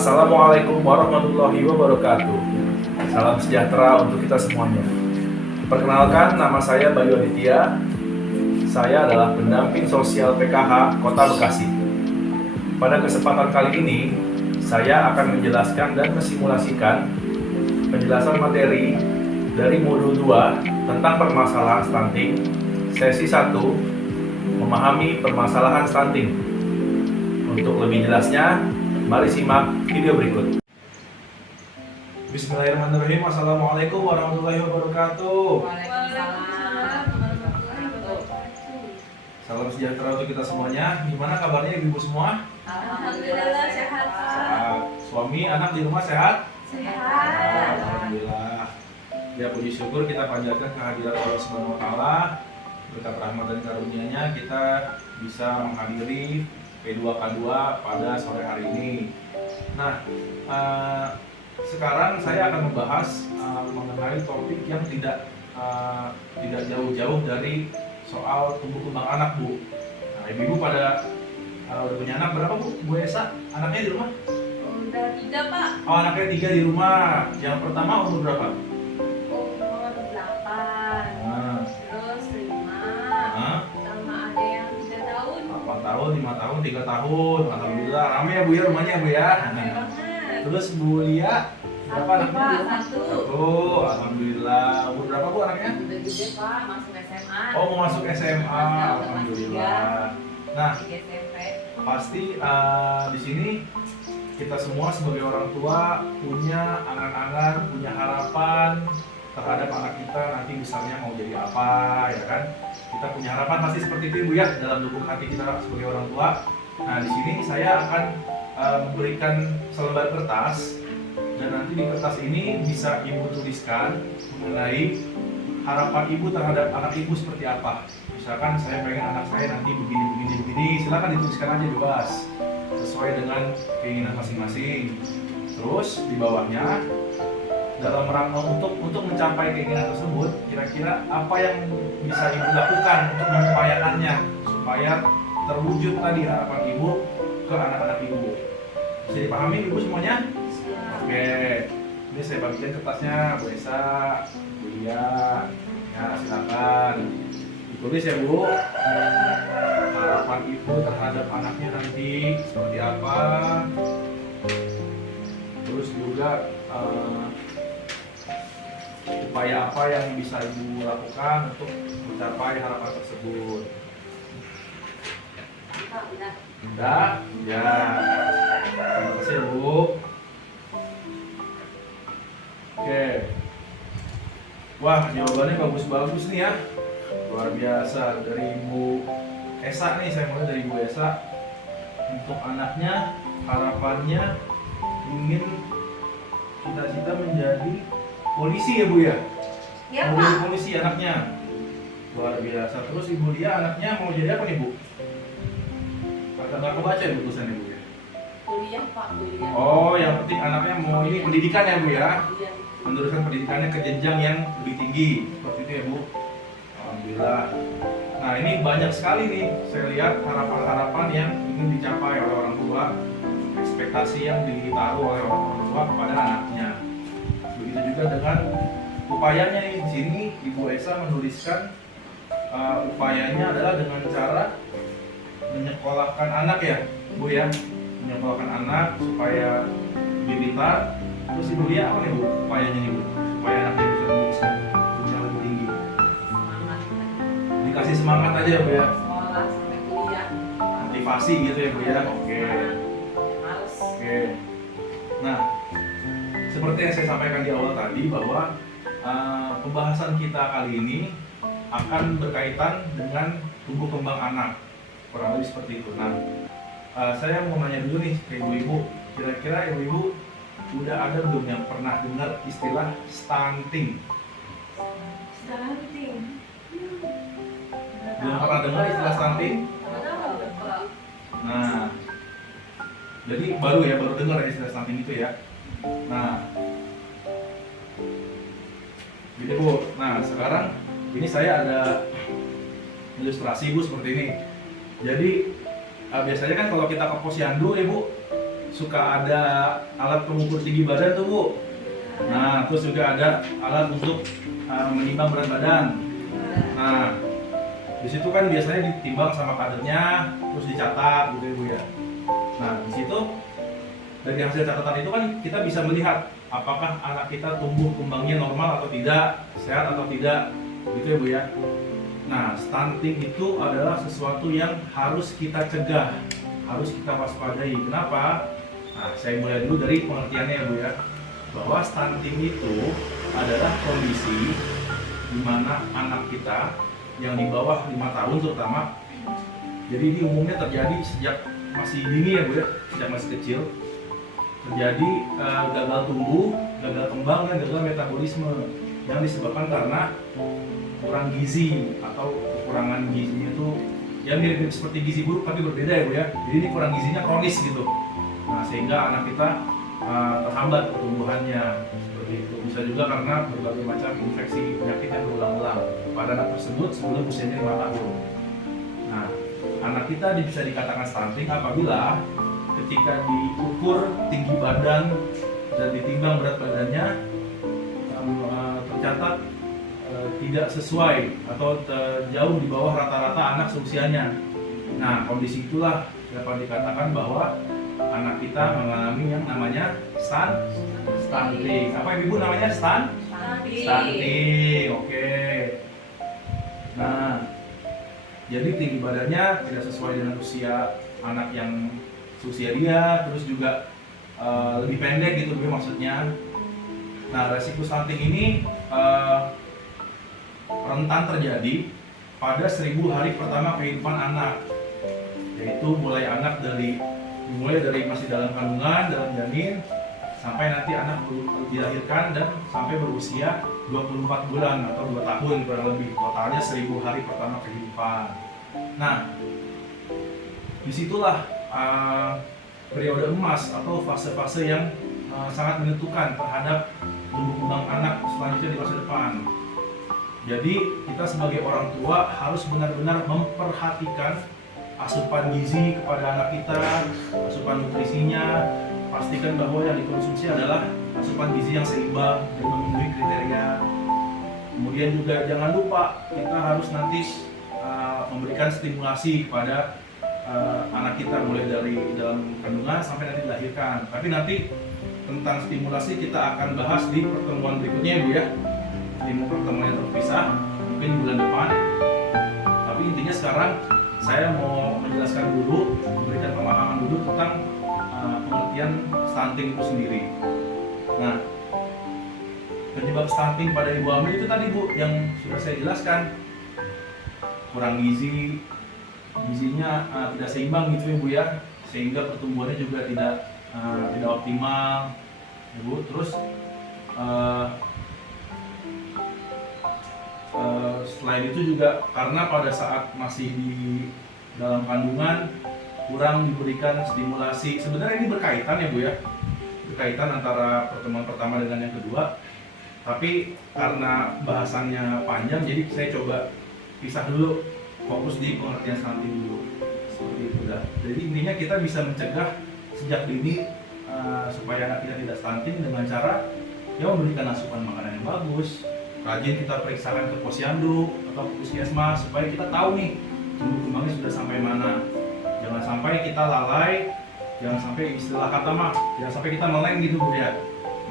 Assalamualaikum warahmatullahi wabarakatuh. Salam sejahtera untuk kita semuanya. Perkenalkan, nama saya Bayu Aditya. Saya adalah pendamping sosial PKH Kota Bekasi. Pada kesempatan kali ini, saya akan menjelaskan dan mensimulasikan penjelasan materi dari modul 2 tentang permasalahan stunting, sesi 1, memahami permasalahan stunting. Untuk lebih jelasnya, mari simak video berikut. Bismillahirrahmanirrahim. Assalamualaikum warahmatullahi wabarakatuh. Waalaikumsalam warahmatullahi wabarakatuh. Salam sejahtera untuk kita semuanya. Gimana kabarnya ibu semua? Alhamdulillah sehat, Pak. Sehat. Suami, anak di rumah sehat? Sehat. Alhamdulillah. Ya, puji syukur kita panjatkan kehadiran Allah Subhanahu wa taala. Berkat rahmat dan karunia-Nya kita bisa menghadiri P2K2 pada sore hari ini. Nah, sekarang saya akan membahas mengenai topik yang tidak jauh-jauh dari soal tumbuh kembang anak, Bu. Nah, ibu-ibu pada udah punya anak berapa, Bu Esa? Anaknya di rumah? Udah 3, Pak. Oh, anaknya 3 di rumah. Yang pertama umur berapa? Umur 8. Nah, Terus 5. Hah? Sama ada yang 3 tahun. 8 tahun, 5 tahun, 3 tahun. Alhamdulillah, rame ya Bu ya rumahnya Bu ya. Rame banget. Terus Bu Lia, berapa Satu, anaknya? Pak. 1. Satu, alhamdulillah. Umur berapa Bu anaknya? Udah gede, Pak. Masuk SMA. Oh, mau masuk SMA, Udah alhamdulillah. Nah, 3 SMP. pasti di sini kita semua sebagai orang tua punya angan-angan, punya harapan terhadap anak kita nanti misalnya mau jadi apa, ya kan? Kita punya harapan pasti seperti itu Bu ya dalam lubuk hati kita sebagai orang tua. Nah, di sini saya akan memberikan selembar kertas dan nanti di kertas ini bisa Ibu tuliskan mengenai harapan Ibu terhadap anak Ibu seperti apa. Misalkan saya pengen anak saya nanti begini, silakan dituliskan aja bebas sesuai dengan keinginan masing-masing. Terus di bawahnya dalam rangka untuk mencapai keinginan tersebut, kira-kira apa yang bisa Ibu lakukan untuk mengupayakannya supaya terwujud tadi harapan Ibu ke anak-anak Ibu. Bisa dipahami Ibu semuanya? Siap. Oke, ini saya bagikan kertasnya, Bu Esa, Bu Lia. Ya, silakan ditulis ya Bu. Harapan Ibu terhadap anaknya nanti seperti apa. Terus juga upaya apa yang bisa Ibu lakukan untuk mencapai harapan tersebut. Pak, udah. Udah? Ya. Terima kasih Bu. Oke. Wah, jawabannya bagus-bagus nih ya. Luar biasa dari Ibu Esa nih, saya mulai dari Ibu Esa. Untuk anaknya, harapannya ingin cita-cita menjadi polisi ya Bu ya? Ya, Mau jadi Pak. polisi anaknya. Luar biasa. Terus Ibu Lia anaknya mau jadi apa nih Bu? Nggak kebaca ya Bu tulisannya Bu ya? Kuliah, Pak. Kuliah. Oh, yang penting anaknya mau ini pendidikan ya Bu ya? Iya. Meneruskan pendidikannya ke jenjang yang lebih tinggi. Seperti itu ya Bu? Alhamdulillah. Nah, ini banyak sekali nih saya lihat harapan-harapan yang ingin dicapai oleh orang tua, ekspektasi yang ditaruh oleh orang tua kepada anaknya. Begitu juga dengan upayanya nih. Di sini Ibu Esa menuliskan upayanya adalah dengan cara menyekolahkan anak ya Bu ya, menyekolahkan anak supaya pintar. Terus Ibu Lia apa nih Bu upayanya nih Bu supaya anaknya bisa lulus jenjang lebih tinggi? Semangat. Dikasih semangat aja ya Bu ya, Sekolah sampai kuliah. motivasi gitu ya Bu ya. Oke. Males. Oke. Nah, seperti yang saya sampaikan di awal tadi bahwa pembahasan kita kali ini akan berkaitan dengan tumbuh kembang anak, kurang lebih seperti itu. Nah, saya mau nanya dulu nih ke ibu-ibu, kira-kira ibu-ibu udah ada belum yang pernah dengar istilah stunting? Stunting. Belum pernah dengar istilah stunting? Tahu, Pak. Nah, jadi baru dengar ya istilah stunting itu ya. Nah, gitu Bu. Nah, sekarang ini saya ada ilustrasi Bu seperti ini. Jadi biasanya kan kalau kita ke posyandu ya Bu, suka ada alat pengukur tinggi badan tuh Bu. Nah, terus juga ada alat untuk menimbang berat badan. Nah, di situ kan biasanya ditimbang sama kadernya, terus dicatat gitu ya Bu ya. Nah, di situ dari hasil catatan itu kan kita bisa melihat apakah anak kita tumbuh kembangnya normal atau tidak, sehat atau tidak, gitu ya Bu ya. Nah, stunting itu adalah sesuatu yang harus kita cegah, harus kita waspadai. Kenapa? Nah, saya mulai dulu dari pengertiannya ya Bu ya. Bahwa stunting itu adalah kondisi di mana anak kita yang di bawah 5 tahun terutama, jadi ini umumnya terjadi sejak masih dini ya Bu ya, sejak masih kecil, terjadi gagal tumbuh, gagal kembang, dan gagal metabolisme yang disebabkan karena kurang gizi atau kekurangan gizinya itu ya mirip seperti gizi buruk tapi berbeda ya Bu ya. Jadi ini kurang gizinya kronis gitu. Nah, sehingga anak kita terhambat pertumbuhannya seperti itu. Bisa juga karena berbagai macam infeksi penyakit yang berulang-ulang pada anak tersebut sebelum usianya 5 tahun. Nah, anak kita bisa dikatakan stunting apabila ketika diukur tinggi badan dan ditimbang berat badannya tercatat tidak sesuai atau jauh di bawah rata-rata anak seusianya. Nah, kondisi itulah dapat dikatakan bahwa anak kita mengalami yang namanya stunting. Apa yang Ibu namanya? Stunting. Oke. Nah, jadi tinggi badannya tidak sesuai dengan usia anak yang seusia dia, terus juga lebih pendek gitu maksudnya. Nah, resiko stunting ini rentan terjadi pada 1000 hari pertama kehidupan anak, yaitu mulai dari masih dalam kandungan, dalam janin, sampai nanti anak dilahirkan dan sampai berusia 24 bulan atau 2 tahun kurang lebih, totalnya 1000 hari pertama kehidupan. Nah, disitulah periode emas atau fase-fase yang sangat menentukan terhadap tumbuh kembang anak selanjutnya di masa depan. Jadi kita sebagai orang tua harus benar-benar memperhatikan asupan gizi kepada anak kita, asupan nutrisinya, pastikan bahwa yang dikonsumsi adalah asupan gizi yang seimbang dan memenuhi kriteria. Kemudian juga jangan lupa kita harus nanti memberikan stimulasi kepada anak kita mulai dari dalam kandungan sampai nanti dilahirkan. Tapi nanti tentang stimulasi kita akan bahas di pertemuan berikutnya ya Bu ya, di pertemuan yang terpisah mungkin bulan depan. Tapi intinya sekarang saya mau menjelaskan dulu, memberikan pemahaman dulu tentang pengertian stunting itu sendiri. Nah, penyebab stunting pada ibu hamil itu tadi Bu yang sudah saya jelaskan, kurang gizinya tidak seimbang gitu ya Bu ya, sehingga pertumbuhannya juga tidak optimal ya Bu. Terus selain itu juga karena pada saat masih di dalam kandungan kurang diberikan stimulasi. Sebenarnya ini berkaitan ya Bu ya, berkaitan antara pertemuan pertama dengan yang kedua, tapi karena bahasannya panjang jadi saya coba pisah dulu, fokus di pengertian stunting dulu seperti itu dah. Jadi intinya kita bisa mencegah sejak dini supaya anak kita tidak stunting dengan cara ya memberikan asupan makanan yang bagus, rajin kita periksakan ke posyandu atau ke puskesmas supaya kita tahu nih tumbuh kembangnya sudah sampai mana. Jangan sampai kita lalai, jangan sampai istilah kata mah, jangan sampai kita meleng gitu Bu ya.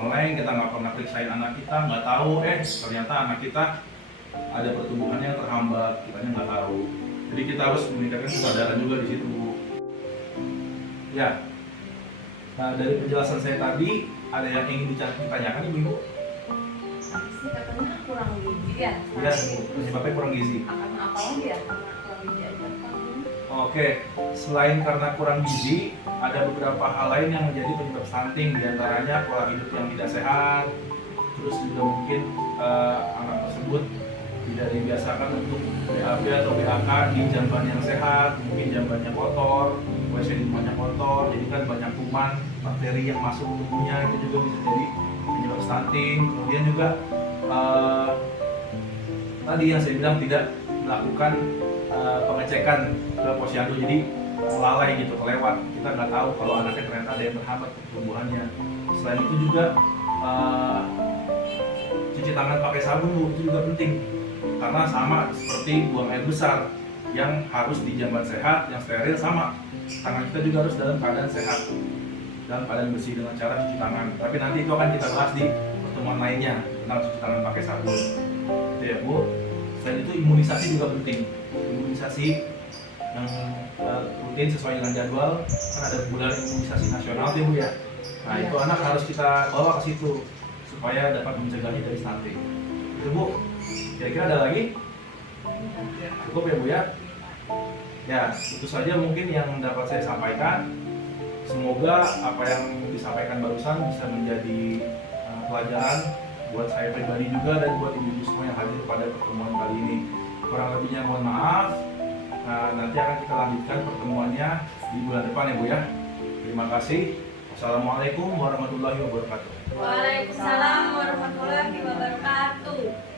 Meleng, kita nggak pernah periksain anak kita, nggak tahu ternyata anak kita ada pertumbuhannya yang terhambat, kitanya nggak tahu. Jadi kita harus meningkatkan kesadaran juga di situ Bu. Ya. Nah, dari penjelasan saya tadi ada yang ingin ditanyakan Ibu? sih katanya kurang gizi ya? Iya, penyebabnya kurang gizi. Karena apa lagi ya? Karena kurang gizi aja kan? Oke, selain karena kurang gizi, ada beberapa hal lain yang menjadi penyebab stunting, diantaranya pola hidup yang tidak sehat, terus juga mungkin anak tersebut tidak dibiasakan untuk BAB atau BAK di jamban yang sehat, mungkin jambannya kotor, WC di rumahnya kotor, jadi kan banyak kuman, bakteri yang masuk ke tubuhnya, itu juga bisa jadi penyebab stunting. Kemudian juga tadi yang saya bilang tidak melakukan pengecekan ke posyandu, jadi lalai gitu, kelewat. Kita nggak tahu kalau anaknya ternyata ada yang terhambat pertumbuhannya. Selain itu juga cuci tangan pakai sabun Bu, itu juga penting. Karena sama seperti buang air besar yang harus di jamban sehat, yang steril sama. Tangan kita juga harus dalam keadaan sehat, dalam keadaan bersih dengan cara cuci tangan. Tapi nanti itu akan kita bahas di pertemuan lainnya tentang cuci tangan pakai sabun. Itu ya Bu. Selain itu imunisasi juga penting. Imunisasi yang rutin sesuai dengan jadwal, kan ada bulan imunisasi nasional tuh Bu ya. Nah itu anak harus kita bawa ke situ supaya dapat mencegahnya dari stunting. Itu Bu. Kira-kira ada lagi? Cukup ya Bu ya? Ya, itu saja mungkin yang dapat saya sampaikan. Semoga apa yang disampaikan barusan bisa menjadi pelajaran buat saya pribadi juga dan buat ibu-ibu semua yang hadir pada pertemuan kali ini. Kurang lebihnya mohon maaf. Nanti akan kita lanjutkan pertemuannya di bulan depan ya Bu ya. Terima kasih. Wassalamualaikum warahmatullahi wabarakatuh. Waalaikumsalam warahmatullahi wabarakatuh.